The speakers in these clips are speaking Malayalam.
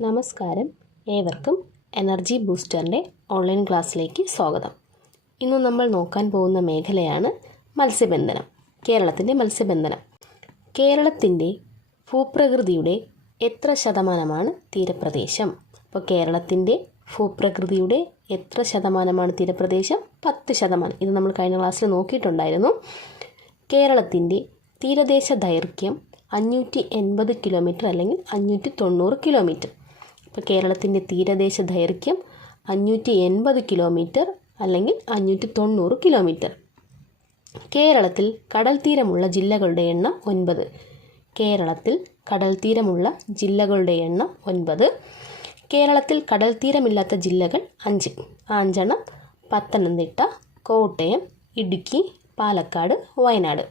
നമസ്കാരം. ഏവർക്കും എനർജി ബൂസ്റ്ററിന്റെ ഓൺലൈൻ ക്ലാസ്സിലേക്ക് സ്വാഗതം. ഇന്ന് നമ്മൾ നോക്കാൻ പോകുന്ന മേഖലയാണ് മത്സ്യബന്ധനം കേരളത്തിന്റെ മത്സ്യബന്ധനം. കേരളത്തിന്റെ ഭൂപ്രകൃതിയുടെ എത്ര ശതമാനമാണ് തീരപ്രദേശം? അപ്പോൾ കേരളത്തിന്റെ ഭൂപ്രകൃതിയുടെ എത്ര ശതമാനമാണ് തീരപ്രദേശം? പത്ത് ശതമാനം. ഇത് നമ്മൾ കഴിഞ്ഞ ക്ലാസ്സിൽ നോക്കിയിട്ടുണ്ടായിരുന്നു. കേരളത്തിന്റെ തീരദേശ ദൈർഘ്യം അഞ്ഞൂറ്റി എൺപത് കിലോമീറ്റർ അല്ലെങ്കിൽ അഞ്ഞൂറ്റി തൊണ്ണൂറ് കിലോമീറ്റർ ഇപ്പോൾ കേരളത്തിന്റെ തീരദേശ ദൈർഘ്യം അഞ്ഞൂറ്റി എൺപത് കിലോമീറ്റർ അല്ലെങ്കിൽ അഞ്ഞൂറ്റി തൊണ്ണൂറ് കിലോമീറ്റർ. കേരളത്തിൽ കടൽ തീരമുള്ള ജില്ലകളുടെ എണ്ണം ഒൻപത്. കേരളത്തിൽ കടൽ തീരമുള്ള ജില്ലകളുടെ എണ്ണം ഒൻപത്. കേരളത്തിൽ കടൽ തീരമില്ലാത്ത ജില്ലകൾ അഞ്ച്. ആഞ്ചണം പത്തനംതിട്ട കോട്ടയം ഇടുക്കി പാലക്കാട് വയനാട്.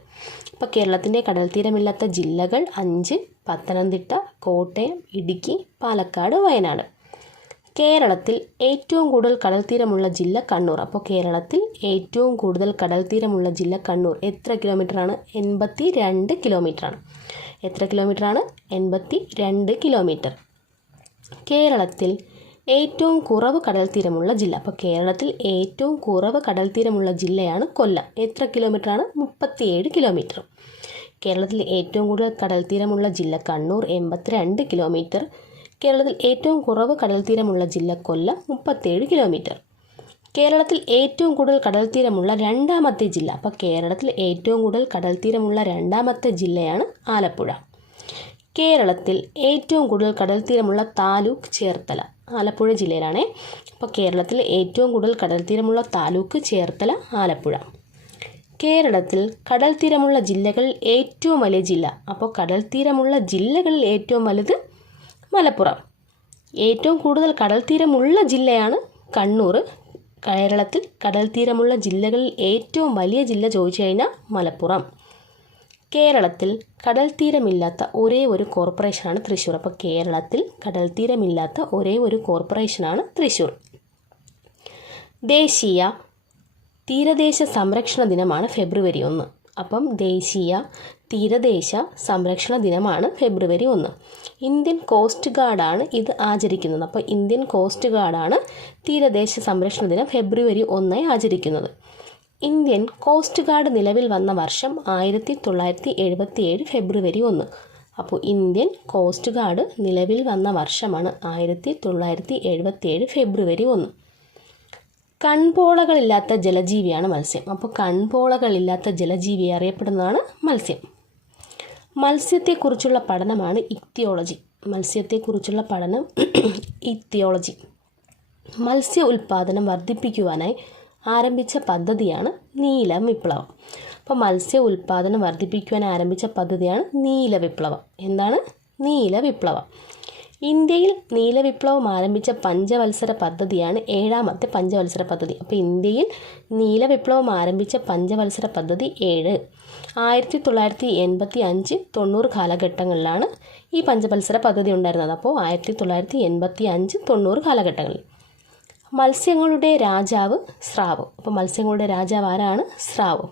ഇപ്പോൾ കേരളത്തിന്റെ കടൽ തീരമില്ലാത്ത ജില്ലകൾ അഞ്ച് പത്തനംതിട്ട കോട്ടയം ഇടുക്കി പാലക്കാട് വയനാട്. കേരളത്തിൽ ഏറ്റവും കൂടുതൽ കടൽ തീരമുള്ള ജില്ല കണ്ണൂർ. അപ്പോൾ കേരളത്തിൽ ഏറ്റവും കൂടുതൽ കടൽ തീരമുള്ള ജില്ല കണ്ണൂർ എത്ര കിലോമീറ്ററാണ്? എൺപത്തി രണ്ട് കിലോമീറ്ററാണ്. എത്ര കിലോമീറ്ററാണ്? എൺപത്തി രണ്ട് കിലോമീറ്റർ. കേരളത്തിൽ ഏറ്റവും കുറവ് കടൽ തീരമുള്ള ജില്ല. അപ്പോൾ കേരളത്തിൽ ഏറ്റവും കുറവ് കടൽ തീരമുള്ള ജില്ലയാണ് കൊല്ലം. എത്ര കിലോമീറ്ററാണ്? മുപ്പത്തിയേഴ് കിലോമീറ്റർ. കേരളത്തിൽ ഏറ്റവും കൂടുതൽ കടൽ തീരമുള്ള ജില്ല കണ്ണൂർ എൺപത്തിരണ്ട് കിലോമീറ്റർ. കേരളത്തിൽ ഏറ്റവും കുറവ് കടൽ തീരമുള്ള ജില്ല കൊല്ലം മുപ്പത്തേഴ് കിലോമീറ്റർ. കേരളത്തിൽ ഏറ്റവും കൂടുതൽ കടൽ തീരമുള്ള രണ്ടാമത്തെ ജില്ല. അപ്പോൾ കേരളത്തിൽ ഏറ്റവും കൂടുതൽ കടൽ തീരമുള്ള രണ്ടാമത്തെ ജില്ലയാണ് ആലപ്പുഴ. കേരളത്തിൽ ഏറ്റവും കൂടുതൽ കടൽ തീരമുള്ള താലൂക്ക് ചേർത്തല ആലപ്പുഴ ജില്ലയിലാണ്. അപ്പോൾ കേരളത്തിൽ ഏറ്റവും കൂടുതൽ കടൽ തീരമുള്ള താലൂക്ക് ചേർത്തല ആലപ്പുഴ. കേരളത്തിൽ കടൽ തീരമുള്ള ജില്ലകളിൽ ഏറ്റവും വലിയ ജില്ല. അപ്പോൾ കടൽ തീരമുള്ള ജില്ലകളിൽ ഏറ്റവും വലുത് മലപ്പുറം. ഏറ്റവും കൂടുതൽ കടൽ തീരമുള്ള ജില്ലയാണ് കണ്ണൂർ. കേരളത്തിൽ കടൽ തീരമുള്ള ജില്ലകളിൽ ഏറ്റവും വലിയ ജില്ല ചോദിച്ചു കഴിഞ്ഞാൽ മലപ്പുറം. കേരളത്തിൽ കടൽ തീരമില്ലാത്ത ഒരേ ഒരു കോർപ്പറേഷനാണ് തൃശ്ശൂർ. അപ്പോൾ കേരളത്തിൽ കടൽ തീരമില്ലാത്ത ഒരേ ഒരു കോർപ്പറേഷനാണ് തൃശ്ശൂർ. ദേശീയ തീരദേശ സംരക്ഷണ ദിനമാണ് ഫെബ്രുവരി ഒന്ന്. അപ്പം ദേശീയ തീരദേശ സംരക്ഷണ ദിനമാണ് ഫെബ്രുവരി ഒന്ന്. ഇന്ത്യൻ കോസ്റ്റ് ഗാർഡാണ് ഇത് ആചരിക്കുന്നത്. അപ്പോൾ ഇന്ത്യൻ കോസ്റ്റ് ഗാർഡാണ് തീരദേശ സംരക്ഷണ ദിനം ഫെബ്രുവരി ഒന്നായി ആചരിക്കുന്നത്. ഇന്ത്യൻ കോസ്റ്റ് ഗാർഡ് നിലവിൽ വന്ന വർഷം ആയിരത്തി തൊള്ളായിരത്തി എഴുപത്തി ഏഴ് ഫെബ്രുവരി ഒന്ന്. അപ്പോൾ ഇന്ത്യൻ കോസ്റ്റ് ഗാർഡ് നിലവിൽ വന്ന വർഷമാണ് ആയിരത്തി തൊള്ളായിരത്തി എഴുപത്തി ഏഴ് ഫെബ്രുവരി ഒന്ന്. കൺപോളകളില്ലാത്ത ജലജീവിയാണ് മത്സ്യം. അപ്പോൾ കൺപോളകളില്ലാത്ത ജലജീവി അറിയപ്പെടുന്നതാണ് മത്സ്യം. മത്സ്യത്തെക്കുറിച്ചുള്ള പഠനമാണ് ഇക്തിയോളജി. മത്സ്യത്തെക്കുറിച്ചുള്ള പഠനം ഇക്തിയോളജി. മത്സ്യ ഉൽപ്പാദനം വർദ്ധിപ്പിക്കുവാനായി ആരംഭിച്ച പദ്ധതിയാണ് നീല വിപ്ലവം. അപ്പോൾ മത്സ്യ ഉൽപ്പാദനം വർദ്ധിപ്പിക്കുവാൻ ആരംഭിച്ച പദ്ധതിയാണ് നീല വിപ്ലവം. എന്താണ്? നീല വിപ്ലവം. ഇന്ത്യയിൽ നീല വിപ്ലവം ആരംഭിച്ച പഞ്ചവത്സര പദ്ധതിയാണ് ഏഴാമത്തെ പഞ്ചവത്സര പദ്ധതി. അപ്പോൾ ഇന്ത്യയിൽ നീല വിപ്ലവം ആരംഭിച്ച പഞ്ചവത്സര പദ്ധതി ഏഴ്. ആയിരത്തി തൊള്ളായിരത്തി എൺപത്തി അഞ്ച് തൊണ്ണൂറ് കാലഘട്ടങ്ങളിലാണ് ഈ പഞ്ചവത്സര പദ്ധതി ഉണ്ടായിരുന്നത്. അപ്പോൾ ആയിരത്തി തൊള്ളായിരത്തി എൺപത്തി അഞ്ച് തൊണ്ണൂറ് കാലഘട്ടങ്ങളിൽ. മത്സ്യങ്ങളുടെ രാജാവ് സ്രാവ്. അപ്പോൾ മത്സ്യങ്ങളുടെ രാജാവ് ആരാണ്? സ്രാവ്.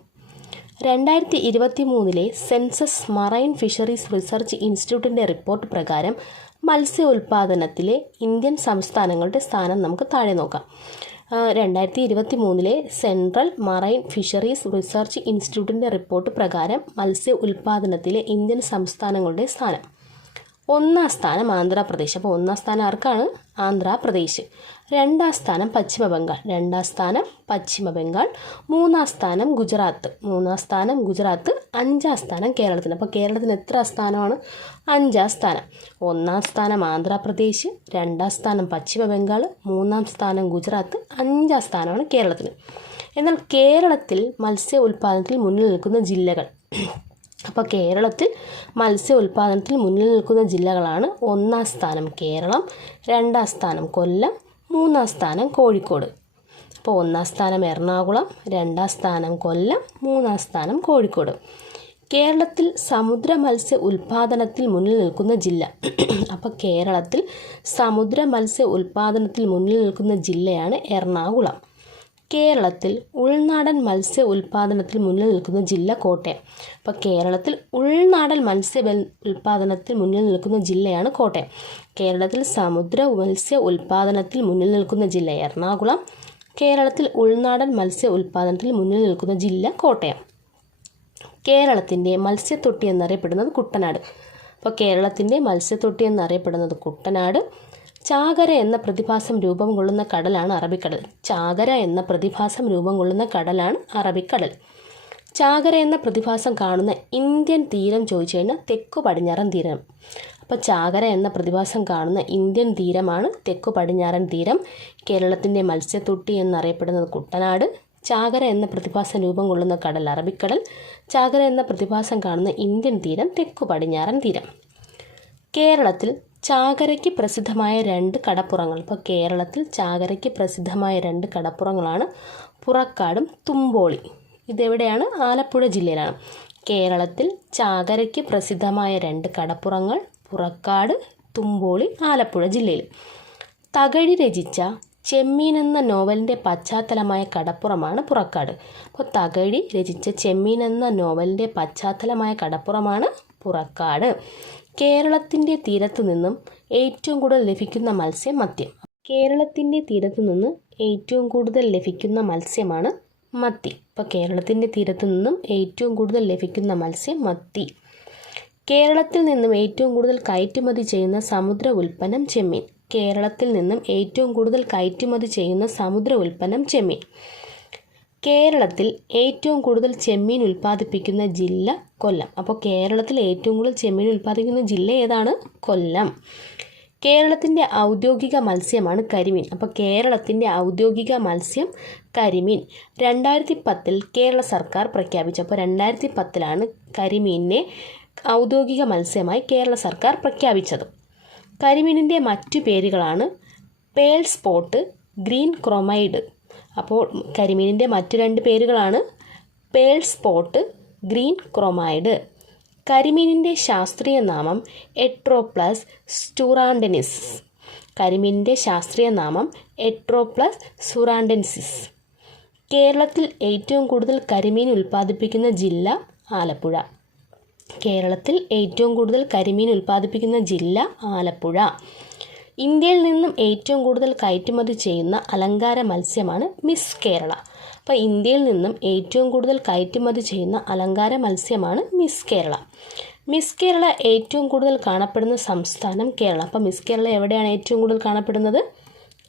രണ്ടായിരത്തി ഇരുപത്തി മൂന്നിലെ സെൻസസ് മറൈൻ ഫിഷറീസ് റിസർച്ച് ഇൻസ്റ്റിറ്റ്യൂട്ടിന്റെ റിപ്പോർട്ട് പ്രകാരം മത്സ്യ ഉൽപ്പാദനത്തിലെ ഇന്ത്യൻ സംസ്ഥാനങ്ങളുടെ സ്ഥാനം നമുക്ക് താഴെ നോക്കാം. രണ്ടായിരത്തി ഇരുപത്തി മൂന്നിലെ സെൻട്രൽ മറൈൻ ഫിഷറീസ് റിസർച്ച് ഇൻസ്റ്റിറ്റ്യൂട്ടിന്റെ റിപ്പോർട്ട് പ്രകാരം മത്സ്യ ഉൽപ്പാദനത്തിലെ ഇന്ത്യൻ സംസ്ഥാനങ്ങളുടെ സ്ഥാനം. ഒന്നാം സ്ഥാനം ആന്ധ്രാപ്രദേശ്. അപ്പോൾ ഒന്നാം സ്ഥാനം ആർക്കാണ്? ആന്ധ്രാപ്രദേശ്. രണ്ടാം സ്ഥാനം പശ്ചിമ ബംഗാൾ. രണ്ടാം സ്ഥാനം പശ്ചിമ ബംഗാൾ. മൂന്നാം സ്ഥാനം ഗുജറാത്ത്. മൂന്നാം സ്ഥാനം ഗുജറാത്ത്. അഞ്ചാം സ്ഥാനം കേരളത്തിന്. അപ്പോൾ കേരളത്തിന് എത്ര സ്ഥാനമാണ്? അഞ്ചാം സ്ഥാനം. ഒന്നാം സ്ഥാനം ആന്ധ്രാപ്രദേശ്. രണ്ടാം സ്ഥാനം പശ്ചിമ ബംഗാൾ. മൂന്നാം സ്ഥാനം ഗുജറാത്ത്. അഞ്ചാം സ്ഥാനമാണ് കേരളത്തിന്. എന്നാൽ കേരളത്തിൽ മത്സ്യ ഉൽപ്പാദനത്തിൽ മുന്നിൽ നിൽക്കുന്ന ജില്ലകൾ. അപ്പോൾ കേരളത്തിൽ മത്സ്യ ഉൽപ്പാദനത്തിൽ മുന്നിൽ നിൽക്കുന്ന ജില്ലകളാണ് ഒന്നാം സ്ഥാനം കേരളം രണ്ടാം സ്ഥാനം കൊല്ലം മൂന്നാം സ്ഥാനം കോഴിക്കോട്. അപ്പോൾ ഒന്നാം സ്ഥാനം എറണാകുളം രണ്ടാം സ്ഥാനം കൊല്ലം മൂന്നാം സ്ഥാനം കോഴിക്കോട്. കേരളത്തിൽ സമുദ്ര മത്സ്യ ഉൽപ്പാദനത്തിൽ മുന്നിൽ നിൽക്കുന്ന ജില്ല. അപ്പോൾ കേരളത്തിൽ സമുദ്ര മത്സ്യ ഉൽപ്പാദനത്തിൽ മുന്നിൽ നിൽക്കുന്ന ജില്ലയാണ് എറണാകുളം. കേരളത്തിൽ ഉൾനാടൻ മത്സ്യ ഉൽപ്പാദനത്തിൽ മുന്നിൽ നിൽക്കുന്ന ജില്ല കോട്ടയം. അപ്പോൾ കേരളത്തിൽ ഉൾനാടൻ മത്സ്യ ഉൽപ്പാദനത്തിൽ മുന്നിൽ നിൽക്കുന്ന ജില്ലയാണ് കോട്ടയം. കേരളത്തിൽ സമുദ്ര മത്സ്യ ഉൽപ്പാദനത്തിൽ മുന്നിൽ നിൽക്കുന്ന ജില്ല എറണാകുളം. കേരളത്തിൽ ഉൾനാടൻ മത്സ്യ ഉൽപ്പാദനത്തിൽ മുന്നിൽ നിൽക്കുന്ന ജില്ല കോട്ടയം. കേരളത്തിന്റെ മത്സ്യത്തൊട്ടി എന്നറിയപ്പെടുന്നത് കുട്ടനാട്. അപ്പോൾ കേരളത്തിന്റെ മത്സ്യത്തൊട്ടി എന്നറിയപ്പെടുന്നത് കുട്ടനാട്. ചാകര എന്ന പ്രതിഭാസം രൂപം കൊള്ളുന്ന കടലാണ് അറബിക്കടൽ. ചാകര എന്ന പ്രതിഭാസം രൂപം കൊള്ളുന്ന കടലാണ് അറബിക്കടൽ. ചാകര എന്ന പ്രതിഭാസം കാണുന്ന ഇന്ത്യൻ തീരം ചോദിച്ചു കഴിഞ്ഞാൽ തെക്കു പടിഞ്ഞാറൻ തീരം. അപ്പോൾ ചാകര എന്ന പ്രതിഭാസം കാണുന്ന ഇന്ത്യൻ തീരമാണ് തെക്കു പടിഞ്ഞാറൻ തീരം. കേരളത്തിന്റെ മത്സ്യത്തൊട്ടി എന്നറിയപ്പെടുന്നത് കുട്ടനാട്. ചാകര എന്ന പ്രതിഭാസം രൂപം കൊള്ളുന്ന കടൽ അറബിക്കടൽ. ചാകര എന്ന പ്രതിഭാസം കാണുന്ന ഇന്ത്യൻ തീരം തെക്കു പടിഞ്ഞാറൻ തീരം. കേരളത്തിൽ ചാകരയ്ക്ക് പ്രസിദ്ധമായ രണ്ട് കടപ്പുറങ്ങൾ. ഇപ്പോൾ കേരളത്തിൽ ചാകരയ്ക്ക് പ്രസിദ്ധമായ രണ്ട് കടപ്പുറങ്ങളാണ് പുറക്കാടും തുമ്പോളി. ഇതെവിടെയാണ്? ആലപ്പുഴ ജില്ലയിലാണ്. കേരളത്തിൽ ചാകരയ്ക്ക് പ്രസിദ്ധമായ രണ്ട് കടപ്പുറങ്ങൾ പുറക്കാട് തുമ്പോളി ആലപ്പുഴ ജില്ലയിൽ. തകഴി രചിച്ച ചെമ്മീൻ എന്ന നോവലിന്റെ പശ്ചാത്തലമായ കടപ്പുറമാണ് പുറക്കാട്. അപ്പോൾ തകഴി രചിച്ച ചെമ്മീൻ എന്ന നോവലിന്റെ പശ്ചാത്തലമായ കടപ്പുറമാണ് പുറക്കാട്. കേരളത്തിന്റെ തീരത്തു നിന്നും ഏറ്റവും കൂടുതൽ ലഭിക്കുന്ന മത്സ്യം മത്യം കേരളത്തിന്റെ തീരത്തു നിന്ന് ഏറ്റവും കൂടുതൽ ലഭിക്കുന്ന മത്സ്യമാണ് മത്തി ഇപ്പോൾ കേരളത്തിന്റെ തീരത്തു നിന്നും ഏറ്റവും കൂടുതൽ ലഭിക്കുന്ന മത്സ്യം മത്തി കേരളത്തിൽ നിന്നും ഏറ്റവും കൂടുതൽ കയറ്റുമതി ചെയ്യുന്ന സമുദ്ര ഉൽപ്പന്നം ചെമ്മീൻ. കേരളത്തിൽ നിന്നും ഏറ്റവും കൂടുതൽ കയറ്റുമതി ചെയ്യുന്ന സമുദ്ര ഉൽപ്പന്നം ചെമ്മീൻ. കേരളത്തിൽ ഏറ്റവും കൂടുതൽ ചെമ്മീൻ ഉൽപ്പാദിപ്പിക്കുന്ന ജില്ല കൊല്ലം. അപ്പോൾ കേരളത്തിൽ ഏറ്റവും കൂടുതൽ ചെമ്മീൻ ഉൽപ്പാദിപ്പിക്കുന്ന ജില്ല ഏതാണ്? കൊല്ലം. കേരളത്തിന്റെ ഔദ്യോഗിക മത്സ്യമാണ് കരിമീൻ. അപ്പോൾ കേരളത്തിന്റെ ഔദ്യോഗിക മത്സ്യം കരിമീൻ. രണ്ടായിരത്തി പത്തിൽ കേരള സർക്കാർ പ്രഖ്യാപിച്ചു. അപ്പോൾ രണ്ടായിരത്തി പത്തിലാണ് കരിമീനിനെ ഔദ്യോഗിക മത്സ്യമായി കേരള സർക്കാർ പ്രഖ്യാപിച്ചത്. കരിമീനിന്റെ മറ്റു പേരുകളാണ് പേൾ സ്പോട്ട് ഗ്രീൻ ക്രൊമൈഡ് അപ്പോൾ കരിമീനിന്റെ മറ്റു രണ്ട് പേരുകളാണ് പേൾ സ്പോട്ട് ഗ്രീൻ ക്രോമൈഡ്. കരിമീനിന്റെ ശാസ്ത്രീയ നാമം എട്രോപ്ലസ് സ്റ്റുറാൻഡനിസ്. കരിമീനിന്റെ ശാസ്ത്രീയ നാമം എട്രോപ്ലസ് സുറാൻഡൻസിസ് കേരളത്തിൽ ഏറ്റവും കൂടുതൽ കരിമീൻ ഉൽപ്പാദിപ്പിക്കുന്ന ജില്ല ആലപ്പുഴ. കേരളത്തിൽ ഏറ്റവും കൂടുതൽ കരിമീൻ ഉൽപ്പാദിപ്പിക്കുന്ന ജില്ല ആലപ്പുഴ. ഇന്ത്യയിൽ നിന്നും ഏറ്റവും കൂടുതൽ കയറ്റുമതി ചെയ്യുന്ന അലങ്കാര മത്സ്യമാണ് മിസ് കേരള. അപ്പോൾ ഇന്ത്യയിൽ നിന്നും ഏറ്റവും കൂടുതൽ കയറ്റുമതി ചെയ്യുന്ന അലങ്കാര മത്സ്യമാണ് മിസ് കേരള. മിസ് കേരള ഏറ്റവും കൂടുതൽ കാണപ്പെടുന്ന സംസ്ഥാനം കേരള. അപ്പോൾ മിസ് കേരള എവിടെയാണ് ഏറ്റവും കൂടുതൽ കാണപ്പെടുന്നത്?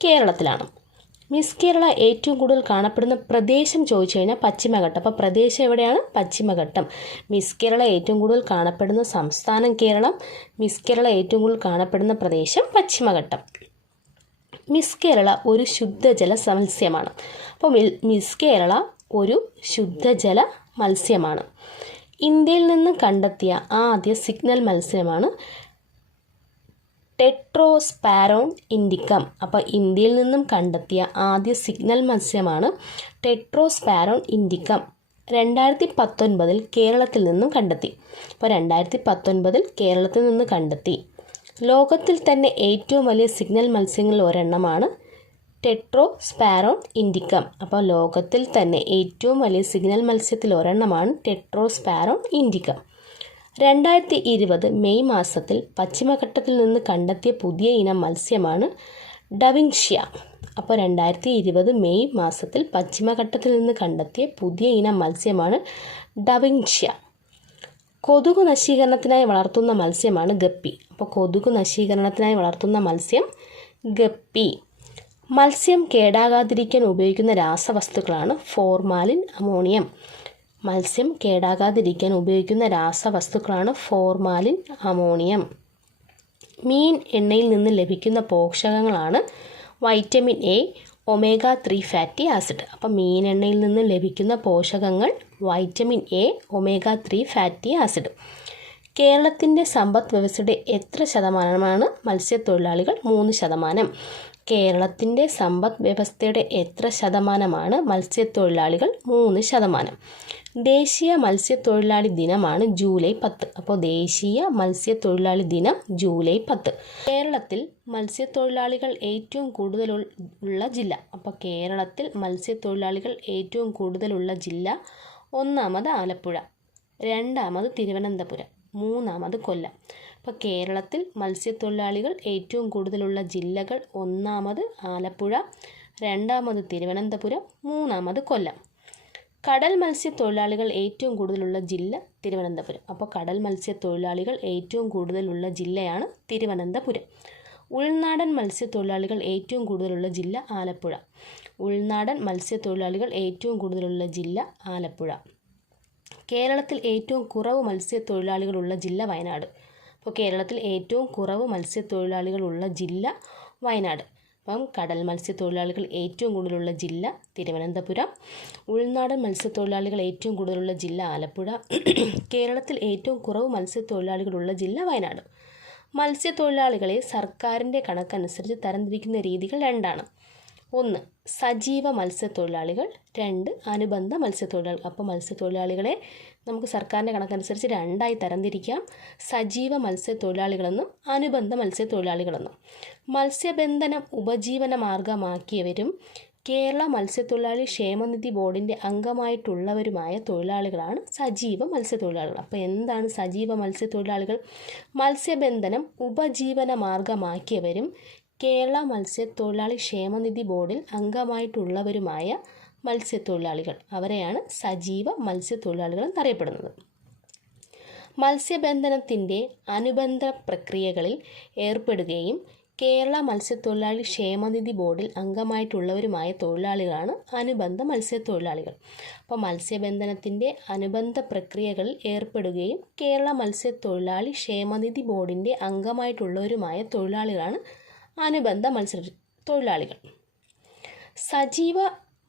കേരളത്തിലാണ്. മിസ് കേരള ഏറ്റവും കൂടുതൽ കാണപ്പെടുന്ന പ്രദേശം ചോദിച്ചു കഴിഞ്ഞാൽ പശ്ചിമഘട്ടം. അപ്പോൾ പ്രദേശം എവിടെയാണ്? പശ്ചിമഘട്ടം. മിസ് കേരള ഏറ്റവും കൂടുതൽ കാണപ്പെടുന്ന സംസ്ഥാനം കേരളം. മിസ് കേരള ഏറ്റവും കൂടുതൽ കാണപ്പെടുന്ന പ്രദേശം പശ്ചിമഘട്ടം. മിസ് കേരള ഒരു ശുദ്ധജല മത്സ്യമാണ്. അപ്പോൾ മിസ് കേരള ഒരു ശുദ്ധജല മത്സ്യമാണ്. ഇന്ത്യയിൽ നിന്ന് കണ്ടെത്തിയ ആദ്യ സിഗ്നൽ മത്സ്യമാണ് ടെട്രോസ്പാരോൺ ഇൻഡിക്കം. അപ്പോൾ ഇന്ത്യയിൽ നിന്നും കണ്ടെത്തിയ ആദ്യ സിഗ്നൽ മത്സ്യമാണ് ടെട്രോസ്പാരോൺ ഇൻഡിക്കം. രണ്ടായിരത്തി പത്തൊൻപതിൽ കേരളത്തിൽ നിന്നും കണ്ടെത്തി. അപ്പോൾ രണ്ടായിരത്തി പത്തൊൻപതിൽ കേരളത്തിൽ നിന്ന് കണ്ടെത്തി. ലോകത്തിൽ തന്നെ ഏറ്റവും വലിയ സിഗ്നൽ മത്സ്യങ്ങളിൽ ഒരെണ്ണമാണ് ടെട്രോ സ്പാരോൺ ഇൻഡിക്കം. അപ്പോൾ ലോകത്തിൽ തന്നെ ഏറ്റവും വലിയ സിഗ്നൽ മത്സ്യത്തിൽ ഒരെണ്ണമാണ് ടെട്രോ സ്പാരോൺ ഇൻഡിക്കം. രണ്ടായിരത്തി ഇരുപത് മെയ് മാസത്തിൽ പശ്ചിമഘട്ടത്തിൽ നിന്ന് കണ്ടെത്തിയ പുതിയ ഇനം മത്സ്യമാണ് ഡവിൻഷ്യ അപ്പോൾ രണ്ടായിരത്തി ഇരുപത് മെയ് മാസത്തിൽ പശ്ചിമഘട്ടത്തിൽ നിന്ന് കണ്ടെത്തിയ പുതിയ ഇനം മത്സ്യമാണ് ഡവിൻഷ്യ കൊതുകു നശീകരണത്തിനായി വളർത്തുന്ന മത്സ്യമാണ് ഗപ്പി. അപ്പോൾ കൊതുകു നശീകരണത്തിനായി വളർത്തുന്ന മത്സ്യം ഗപ്പി. മത്സ്യം കേടാകാതിരിക്കാൻ ഉപയോഗിക്കുന്ന രാസവസ്തുക്കളാണ് ഫോർമാലിൻ അമോണിയം. മത്സ്യം കേടാകാതിരിക്കാൻ ഉപയോഗിക്കുന്ന രാസവസ്തുക്കളാണ് ഫോർമാലിൻ അമോണിയം. മീൻ എണ്ണയിൽ നിന്ന് ലഭിക്കുന്ന പോഷകങ്ങളാണ് vitamin A omega three fatty acid. അപ്പം മീൻ എണ്ണയിൽ നിന്ന് ലഭിക്കുന്ന പോഷകങ്ങൾ vitamin A omega three fatty acid. കേരളത്തിന്റെ സമ്പദ് വ്യവസ്ഥയുടെ എത്ര ശതമാനമാണ് മത്സ്യത്തൊഴിലാളികൾ? മൂന്ന് ശതമാനം. കേരളത്തിന്റെ സമ്പദ് വ്യവസ്ഥയുടെ എത്ര ശതമാനമാണ് മത്സ്യത്തൊഴിലാളികൾ? മൂന്ന് ശതമാനം. ദേശീയ മത്സ്യത്തൊഴിലാളി ദിനമാണ് ജൂലൈ പത്ത്. അപ്പോൾ ദേശീയ മത്സ്യത്തൊഴിലാളി ദിനം ജൂലൈ പത്ത്. കേരളത്തിൽ മത്സ്യത്തൊഴിലാളികൾ ഏറ്റവും കൂടുതൽ ഉള്ള ജില്ല. അപ്പോൾ കേരളത്തിൽ മത്സ്യത്തൊഴിലാളികൾ ഏറ്റവും കൂടുതലുള്ള ജില്ല ഒന്നാമത് ആലപ്പുഴ രണ്ടാമത് തിരുവനന്തപുരം മൂന്നാമത് കൊല്ലം. അപ്പോൾ കേരളത്തിൽ മത്സ്യത്തൊഴിലാളികൾ ഏറ്റവും കൂടുതലുള്ള ജില്ലകൾ ഒന്നാമത് ആലപ്പുഴ രണ്ടാമത് തിരുവനന്തപുരം മൂന്നാമത് കൊല്ലം. കടൽ മത്സ്യത്തൊഴിലാളികൾ ഏറ്റവും കൂടുതലുള്ള ജില്ല തിരുവനന്തപുരം. അപ്പോൾ കടൽ മത്സ്യത്തൊഴിലാളികൾ ഏറ്റവും കൂടുതലുള്ള ജില്ലയാണ് തിരുവനന്തപുരം. ഉൾനാടൻ മത്സ്യത്തൊഴിലാളികൾ ഏറ്റവും കൂടുതലുള്ള ജില്ല ആലപ്പുഴ. ഉൾനാടൻ മത്സ്യത്തൊഴിലാളികൾ ഏറ്റവും കൂടുതലുള്ള ജില്ല ആലപ്പുഴ. കേരളത്തിൽ ഏറ്റവും കുറവ് മത്സ്യത്തൊഴിലാളികളുള്ള ജില്ല വയനാട്. അപ്പോൾ കേരളത്തിൽ ഏറ്റവും കുറവ് മത്സ്യത്തൊഴിലാളികളുള്ള ജില്ല വയനാട്. അപ്പം കടൽ മത്സ്യത്തൊഴിലാളികൾ ഏറ്റവും കൂടുതലുള്ള ജില്ല തിരുവനന്തപുരം. ഉൾനാടൻ മത്സ്യത്തൊഴിലാളികൾ ഏറ്റവും കൂടുതലുള്ള ജില്ല ആലപ്പുഴ. കേരളത്തിൽ ഏറ്റവും കുറവ് മത്സ്യത്തൊഴിലാളികളുള്ള ജില്ല വയനാട്. മത്സ്യത്തൊഴിലാളികളെ സർക്കാരിന്റെ കണക്കനുസരിച്ച് തരംതിരിക്കുന്ന രീതികൾ രണ്ടാണ്. ഒന്ന് സജീവ മത്സ്യത്തൊഴിലാളികൾ. രണ്ട് അനുബന്ധ മത്സ്യത്തൊഴിലാളികൾ അപ്പോൾ മത്സ്യത്തൊഴിലാളികളെ നമുക്ക് സർക്കാരിന്റെ കണക്കനുസരിച്ച് രണ്ടായി തരംതിരിക്കാം. സജീവ മത്സ്യത്തൊഴിലാളികളെന്നും അനുബന്ധ മത്സ്യത്തൊഴിലാളികളെന്നും. മത്സ്യബന്ധനം ഉപജീവന മാർഗമാക്കിയവരും കേരള മത്സ്യത്തൊഴിലാളി ക്ഷേമനിധി ബോർഡിന്റെ അംഗമായിട്ടുള്ളവരുമായ തൊഴിലാളികളാണ് സജീവ മത്സ്യത്തൊഴിലാളികൾ. അപ്പോൾ എന്താണ് സജീവ മത്സ്യത്തൊഴിലാളികൾ? മത്സ്യബന്ധനം ഉപജീവന മാർഗമാക്കിയവരും കേരള മത്സ്യത്തൊഴിലാളി ക്ഷേമനിധി ബോർഡിൽ അംഗമായിട്ടുള്ളവരുമായ മത്സ്യത്തൊഴിലാളികൾ. അവരെയാണ് സജീവ മത്സ്യത്തൊഴിലാളികൾ എന്നറിയപ്പെടുന്നത്. മത്സ്യബന്ധനത്തിന്റെ അനുബന്ധ പ്രക്രിയകളിൽ ഏർപ്പെടുകയും കേരള മത്സ്യത്തൊഴിലാളി ക്ഷേമനിധി ബോർഡിൽ അംഗമായിട്ടുള്ളവരുമായ തൊഴിലാളികളാണ് അനുബന്ധ മത്സ്യത്തൊഴിലാളികൾ. അപ്പോൾ മത്സ്യബന്ധനത്തിന്റെ അനുബന്ധ പ്രക്രിയകളിൽ ഏർപ്പെടുകയും കേരള മത്സ്യത്തൊഴിലാളി ക്ഷേമനിധി ബോർഡിന്റെ അംഗമായിട്ടുള്ളവരുമായ തൊഴിലാളികളാണ് അനുബന്ധ മത്സ്യ തൊഴിലാളികൾ. സജീവ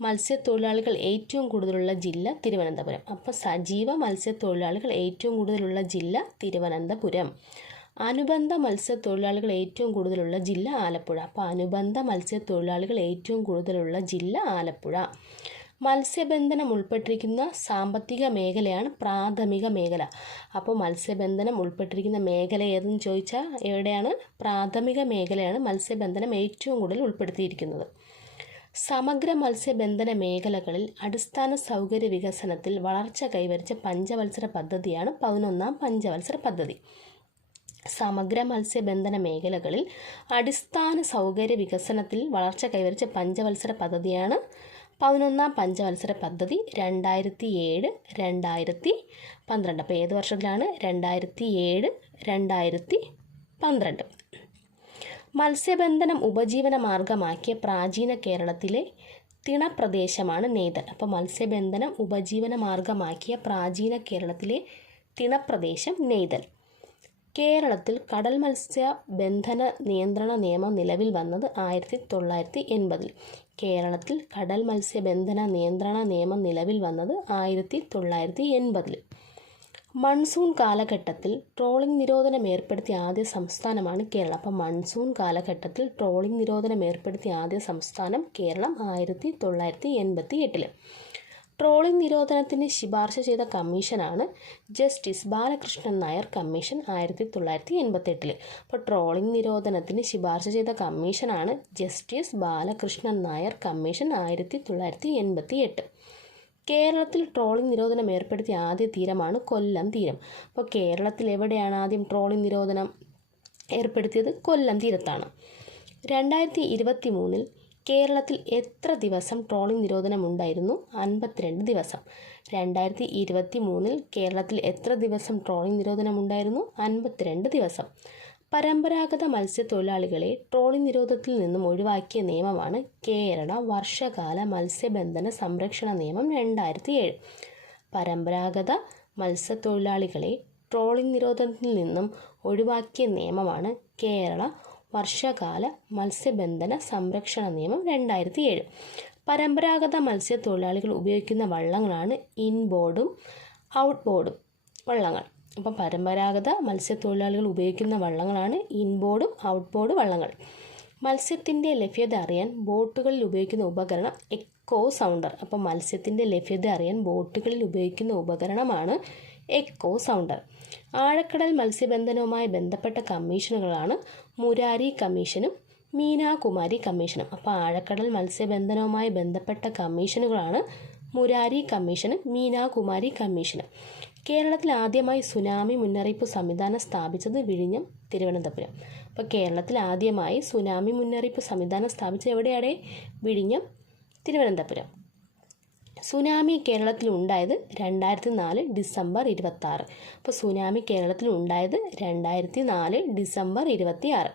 മത്സ്യത്തൊഴിലാളികൾ ഏറ്റവും കൂടുതലുള്ള ജില്ല തിരുവനന്തപുരം. അപ്പോൾ സജീവ മത്സ്യത്തൊഴിലാളികൾ ഏറ്റവും കൂടുതലുള്ള ജില്ല തിരുവനന്തപുരം. അനുബന്ധ മത്സ്യത്തൊഴിലാളികൾ ഏറ്റവും കൂടുതലുള്ള ജില്ല ആലപ്പുഴ. അപ്പോൾ അനുബന്ധ മത്സ്യത്തൊഴിലാളികൾ ഏറ്റവും കൂടുതലുള്ള ജില്ല ആലപ്പുഴ. മത്സ്യബന്ധനം ഉൾപ്പെട്ടിരിക്കുന്ന സാമ്പത്തിക മേഖലയാണ് പ്രാഥമിക മേഖല. അപ്പോൾ മത്സ്യബന്ധനം ഉൾപ്പെട്ടിരിക്കുന്ന മേഖല ഏതെന്ന് ചോദിച്ചാൽ എവിടെയാണ്? പ്രാഥമിക മേഖലയാണ് മത്സ്യബന്ധനം ഏറ്റവും കൂടുതൽ ഉൾപ്പെടുത്തിയിരിക്കുന്നത്. സമഗ്ര മത്സ്യബന്ധന മേഖലകളിൽ അടിസ്ഥാന സൗകര്യ വികസനത്തിൽ വളർച്ച കൈവരിച്ച പഞ്ചവത്സര പദ്ധതിയാണ് പതിനൊന്നാം പഞ്ചവത്സര പദ്ധതി. സമഗ്ര മത്സ്യബന്ധന മേഖലകളിൽ അടിസ്ഥാന സൗകര്യ വികസനത്തിൽ വളർച്ച കൈവരിച്ച പഞ്ചവത്സര പദ്ധതിയാണ് പതിനൊന്നാം പഞ്ചവത്സര പദ്ധതി രണ്ടായിരത്തി ഏഴ് രണ്ടായിരത്തി പന്ത്രണ്ട് അപ്പോൾ ഏത് വർഷത്തിലാണ്? രണ്ടായിരത്തി ഏഴ് രണ്ടായിരത്തി പന്ത്രണ്ട് മത്സ്യബന്ധനം ഉപജീവന മാർഗമാക്കിയ പ്രാചീന കേരളത്തിലെ തിണപ്രദേശമാണ് നെയ്തൽ അപ്പോൾ മത്സ്യബന്ധനം ഉപജീവന മാർഗമാക്കിയ പ്രാചീന കേരളത്തിലെ തിണപ്രദേശം നെയ്തൽ കേരളത്തിൽ കടൽ മത്സ്യ ബന്ധന നിയന്ത്രണ നിയമം നിലവിൽ വന്നത് ആയിരത്തി തൊള്ളായിരത്തി എൺപതിൽ കേരളത്തിൽ കടൽ മത്സ്യബന്ധന നിയന്ത്രണ നിയമം നിലവിൽ വന്നത് ആയിരത്തി തൊള്ളായിരത്തി എൺപതിൽ മൺസൂൺ കാലഘട്ടത്തിൽ ട്രോളിംഗ് നിരോധനം ഏർപ്പെടുത്തിയ ആദ്യ സംസ്ഥാനമാണ് കേരളം. അപ്പം മൺസൂൺ കാലഘട്ടത്തിൽ ട്രോളിംഗ് നിരോധനം ഏർപ്പെടുത്തിയ ആദ്യ സംസ്ഥാനം കേരളം ആയിരത്തി തൊള്ളായിരത്തി എൺപത്തി എട്ടിൽ ട്രോളിംഗ് നിരോധനത്തിന് ശുപാർശ ചെയ്ത കമ്മീഷനാണ് ജസ്റ്റിസ് ബാലകൃഷ്ണൻ നായർ കമ്മീഷൻ ആയിരത്തി തൊള്ളായിരത്തി എൺപത്തെട്ടിൽ അപ്പോൾ ട്രോളിംഗ് നിരോധനത്തിന് ശുപാർശ ചെയ്ത കമ്മീഷനാണ് ജസ്റ്റിസ് ബാലകൃഷ്ണൻ നായർ കമ്മീഷൻ ആയിരത്തി തൊള്ളായിരത്തി എൺപത്തി എട്ട് കേരളത്തിൽ ട്രോളിംഗ് നിരോധനം ഏർപ്പെടുത്തിയ ആദ്യ തീരമാണ് കൊല്ലം തീരം. അപ്പോൾ കേരളത്തിൽ എവിടെയാണ് ആദ്യം ട്രോളിംഗ് നിരോധനം ഏർപ്പെടുത്തിയത്? കൊല്ലം തീരത്താണ്. രണ്ടായിരത്തി ഇരുപത്തി മൂന്നിൽ കേരളത്തിൽ എത്ര ദിവസം ട്രോളിംഗ് നിരോധനം ഉണ്ടായിരുന്നു അൻപത്തിരണ്ട് ദിവസം. രണ്ടായിരത്തി ഇരുപത്തി മൂന്നിൽ കേരളത്തിൽ എത്ര ദിവസം ട്രോളിംഗ് നിരോധനം ഉണ്ടായിരുന്നു അൻപത്തിരണ്ട് ദിവസം. പരമ്പരാഗത മത്സ്യത്തൊഴിലാളികളെ ട്രോളിംഗ് നിരോധത്തിൽ നിന്നും ഒഴിവാക്കിയ നിയമമാണ് കേരള വർഷകാല മത്സ്യബന്ധന സംരക്ഷണ നിയമം രണ്ടായിരത്തി ഏഴ് പരമ്പരാഗത മത്സ്യത്തൊഴിലാളികളെ ട്രോളിംഗ് നിരോധനത്തിൽ നിന്നും ഒഴിവാക്കിയ നിയമമാണ് കേരള വർഷകാല മത്സ്യബന്ധന സംരക്ഷണ നിയമം രണ്ടായിരത്തി ഏഴ് പരമ്പരാഗത മത്സ്യത്തൊഴിലാളികൾ ഉപയോഗിക്കുന്ന വള്ളങ്ങളാണ് ഇൻബോർഡും ഔട്ട്ബോർഡും വള്ളങ്ങൾ. അപ്പം പരമ്പരാഗത മത്സ്യത്തൊഴിലാളികൾ ഉപയോഗിക്കുന്ന വള്ളങ്ങളാണ് ഇൻബോർഡും ഔട്ട്ബോർഡ് വള്ളങ്ങൾ. മത്സ്യത്തിന്റെ ലഭ്യത അറിയാൻ ബോട്ടുകളിൽ ഉപയോഗിക്കുന്ന ഉപകരണം എക്കോ സൗണ്ടർ. അപ്പോൾ മത്സ്യത്തിന്റെ ലഭ്യത അറിയാൻ ബോട്ടുകളിൽ ഉപയോഗിക്കുന്ന ഉപകരണമാണ് എക്കോ സൗണ്ടർ. ആഴക്കടൽ മത്സ്യബന്ധനവുമായി ബന്ധപ്പെട്ട കമ്മീഷനുകളാണ് മുരാരി കമ്മീഷനും മീനാകുമാരി കമ്മീഷനും. അപ്പോൾ ആഴക്കടൽ മത്സ്യബന്ധനവുമായി ബന്ധപ്പെട്ട കമ്മീഷനുകളാണ് മുരാരി കമ്മീഷനും മീനാകുമാരി കമ്മീഷനും. കേരളത്തിൽ ആദ്യമായി സുനാമി മുന്നറിയിപ്പ് സംവിധാനം സ്ഥാപിച്ചത് വിഴിഞ്ഞം തിരുവനന്തപുരം. അപ്പോൾ കേരളത്തിൽ ആദ്യമായി സുനാമി മുന്നറിയിപ്പ് സംവിധാനം സ്ഥാപിച്ചത് എവിടെയാണ്? വിഴിഞ്ഞം തിരുവനന്തപുരം. സുനാമി കേരളത്തിൽ ഉണ്ടായത് രണ്ടായിരത്തി നാല് ഡിസംബർ ഇരുപത്തി ആറ് അപ്പോൾ സുനാമി കേരളത്തിൽ ഉണ്ടായത് രണ്ടായിരത്തി നാല് ഡിസംബർ ഇരുപത്തി ആറ്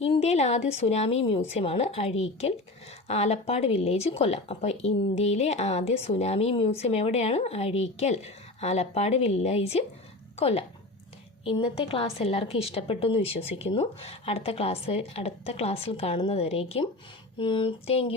ഇന്ത്യയിൽ ആദ്യ സുനാമി മ്യൂസിയമാണ് അഴീക്കൽ ആലപ്പാട് വില്ലേജ് കൊല്ലം. അപ്പോൾ ഇന്ത്യയിലെ ആദ്യ സുനാമി മ്യൂസിയം എവിടെയാണ്? അഴീക്കൽ ആലപ്പാട് വില്ലേജ് കൊല്ലം. ഇന്നത്തെ ക്ലാസ് എല്ലാവർക്കും ഇഷ്ടപ്പെട്ടു എന്ന് വിശ്വസിക്കുന്നു. അടുത്ത ക്ലാസ് അടുത്ത ക്ലാസ്സിൽ കാണുന്നതുവരേക്കും താങ്ക്